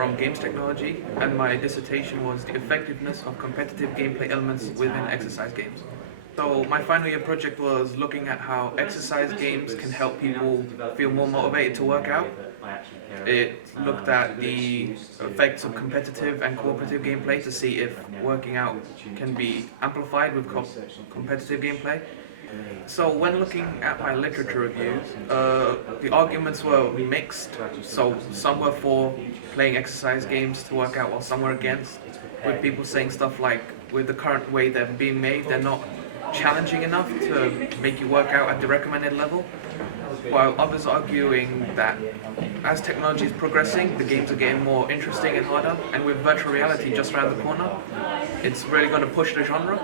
from games technology, and my dissertation was the effectiveness of competitive gameplay elements within exercise games. So my final year project was looking at how exercise games can help people feel more motivated to work out. It looked at the effects of competitive and cooperative gameplay to see if working out can be amplified with competitive gameplay. So when looking at my literature reviews, the arguments were mixed. So some were for playing exercise games to work out, while some were against, with people saying stuff like, with the current way they're being made, they're not challenging enough to make you work out at the recommended level, while others arguing that as technology is progressing, the games are getting more interesting and harder, and with virtual reality just around the corner, it's really going to push the genre.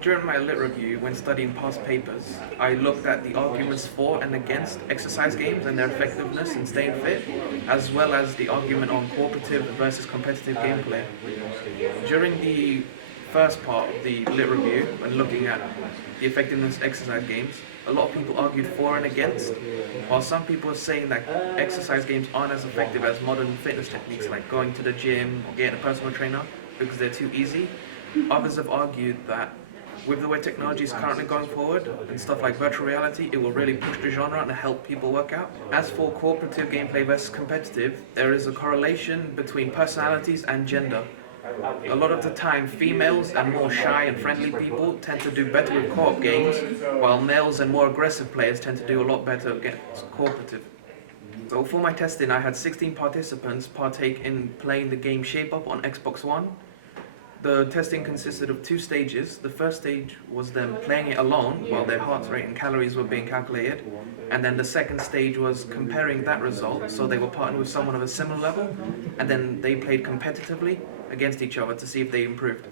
During my lit review, when studying past papers, I looked at the arguments for and against exercise games and their effectiveness in staying fit, as well as the argument on cooperative versus competitive gameplay. During the first part of the lit review, when looking at the effectiveness of exercise games, a lot of people argued for and against, while some people are saying that exercise games aren't as effective as modern fitness techniques like going to the gym or getting a personal trainer because they're too easy. Others have argued that with the way technology is currently going forward and stuff like virtual reality, it will really push the genre and help people work out. As for cooperative gameplay versus competitive, there is a correlation between personalities and gender. A lot of the time, females and more shy and friendly people tend to do better with co-op games, while males and more aggressive players tend to do a lot better against cooperative. So for my testing, I had 16 participants partake in playing the game Shape Up on Xbox One. The testing consisted of two stages. The first stage was them playing it alone while their heart rate and calories were being calculated. And then the second stage was comparing that result, so they were partnered with someone of a similar level, and then they played competitively against each other to see if they improved.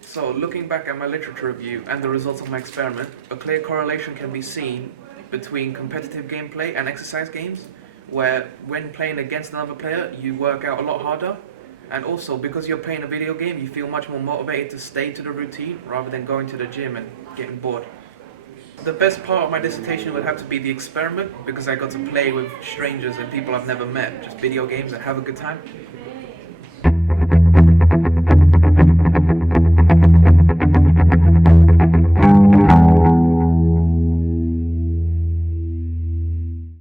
So looking back at my literature review and the results of my experiment, a clear correlation can be seen between competitive gameplay and exercise games, where when playing against another player, you work out a lot harder. And also, because you're playing a video game, you feel much more motivated to stay to the routine rather than going to the gym and getting bored. The best part of my dissertation would have to be the experiment, because I got to play with strangers and people I've never met, just video games, and have a good time.